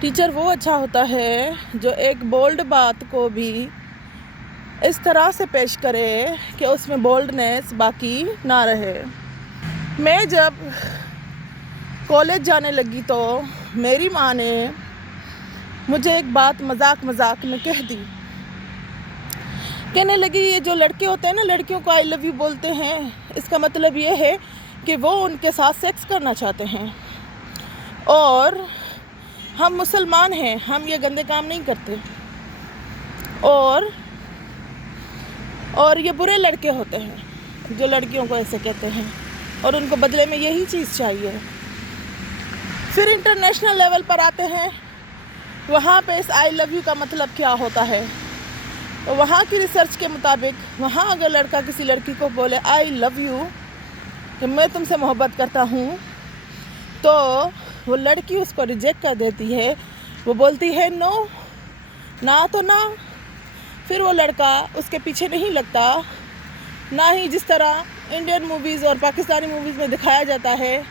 Teacher وہ اچھا ہوتا ہے جو ایک بولڈ بات کو بھی اس طرح سے پیش کرے کہ اس میں بولڈنیس باقی نہ رہے۔ میں جب کالج جانے لگی تو میری ماں نے مجھے ایک بات مذاق میں کہہ دی۔ کہنے لگی یہ جو لڑکے ہوتے ہیں نا، لڑکیوں کو آئی لو یو بولتے ہیں، اس کا مطلب یہ ہے کہ وہ ان کے ساتھ سیکس کرنا چاہتے ہیں، اور ہم مسلمان ہیں، ہم یہ گندے کام نہیں کرتے، اور یہ برے لڑکے ہوتے ہیں جو لڑکیوں کو ایسے کہتے ہیں، اور ان کو بدلے میں یہی چیز چاہیے۔ پھر انٹرنیشنل لیول پر آتے ہیں، وہاں پہ اس آئی لو یو کا مطلب کیا ہوتا ہے۔ وہاں کی ریسرچ کے مطابق وہاں اگر لڑکا کسی لڑکی کو بولے آئی لو یو، کہ میں تم سے محبت کرتا ہوں، تو وہ لڑکی اس کو ریجیکٹ کر دیتی ہے، وہ بولتی ہے نو، نہ تو نہ۔ پھر وہ لڑکا اس کے پیچھے نہیں لگتا، نہ ہی جس طرح انڈین موویز اور پاکستانی موویز میں دکھایا جاتا ہے،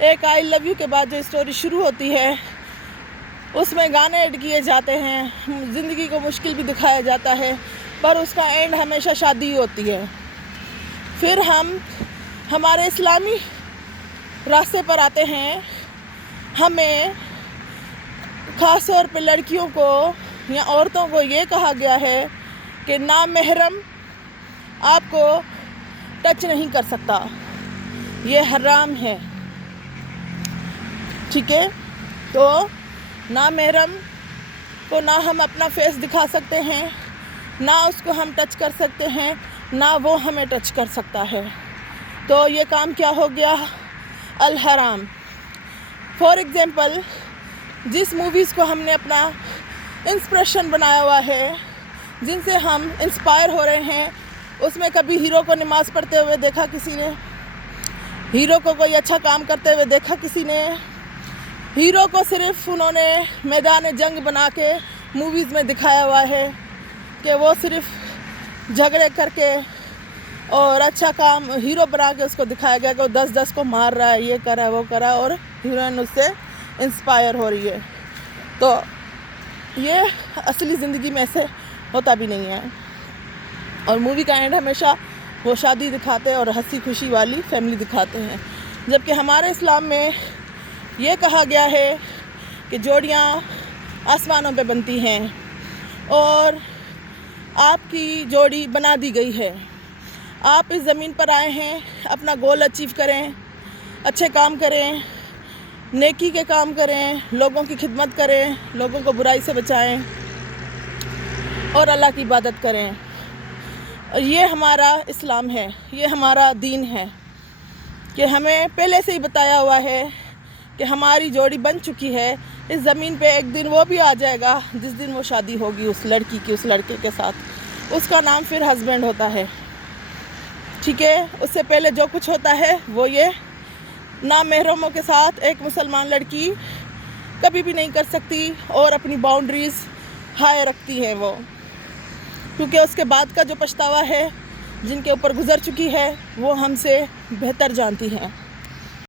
ایک آئی لو یو کے بعد جو اسٹوری شروع ہوتی ہے اس میں گانے ایڈ کیے جاتے ہیں، زندگی کو مشکل بھی دکھایا جاتا ہے، پر اس کا اینڈ ہمیشہ شادی ہوتی ہے۔ پھر ہم ہمارے اسلامی راستے پر آتے ہیں، ہمیں خاص طور پہ لڑکیوں کو یا عورتوں کو یہ کہا گیا ہے کہ نامحرم آپ کو ٹچ نہیں کر سکتا، یہ حرام ہے، ٹھیک ہے؟ تو نامحرم کو نہ ہم اپنا فیس دکھا سکتے ہیں، نہ اس کو ہم ٹچ کر سکتے ہیں، نہ وہ ہمیں ٹچ کر سکتا ہے۔ تو یہ کام کیا ہو گیا؟ الحرام۔ فار ایگزامپل، جس موویز کو ہم نے اپنا انسپریشن بنایا ہوا ہے، جن سے ہم انسپائر ہو رہے ہیں، اس میں کبھی ہیرو کو نماز پڑھتے ہوئے دیکھا کسی نے؟ ہیرو کو کوئی اچھا کام کرتے ہوئے دیکھا کسی نے؟ ہیرو کو صرف انہوں نے میدان جنگ بنا کے موویز میں دکھایا ہوا ہے کہ وہ صرف جھگڑے کر کے، اور اچھا کام ہیرو بنا کے اس کو دکھایا گیا کہ وہ 10 کو مار رہا ہے، یہ کر رہا ہے، وہ کر رہا ہے، اور ہیروئن اس سے انسپائر ہو رہی ہے۔ تو یہ اصلی زندگی میں ایسے ہوتا بھی نہیں ہے، اور مووی کا اینڈ ہمیشہ وہ شادی دکھاتے اور ہنسی خوشی والی فیملی دکھاتے ہیں، جبکہ ہمارے اسلام میں یہ کہا گیا ہے کہ جوڑیاں آسمانوں پہ بنتی ہیں، اور آپ کی جوڑی بنا دی گئی ہے۔ آپ اس زمین پر آئے ہیں اپنا گول اچیو کریں، اچھے کام کریں، نیکی کے کام کریں، لوگوں کی خدمت کریں، لوگوں کو برائی سے بچائیں، اور اللہ کی عبادت کریں۔ یہ ہمارا اسلام ہے، یہ ہمارا دین ہے، کہ ہمیں پہلے سے ہی بتایا ہوا ہے کہ ہماری جوڑی بن چکی ہے، اس زمین پہ ایک دن وہ بھی آ جائے گا جس دن وہ شادی ہوگی اس لڑکی کی اس لڑکے کے ساتھ، اس کا نام پھر ہسبینڈ ہوتا ہے، ٹھیک ہے؟ اس سے پہلے جو کچھ ہوتا ہے وہ یہ نامحرموں کے ساتھ ایک مسلمان لڑکی کبھی بھی نہیں کر سکتی، اور اپنی باؤنڈریز ہائے رکھتی ہے وہ، کیونکہ اس کے بعد کا جو پچھتاوا ہے، جن کے اوپر گزر چکی ہے، وہ ہم سے بہتر جانتی ہیں۔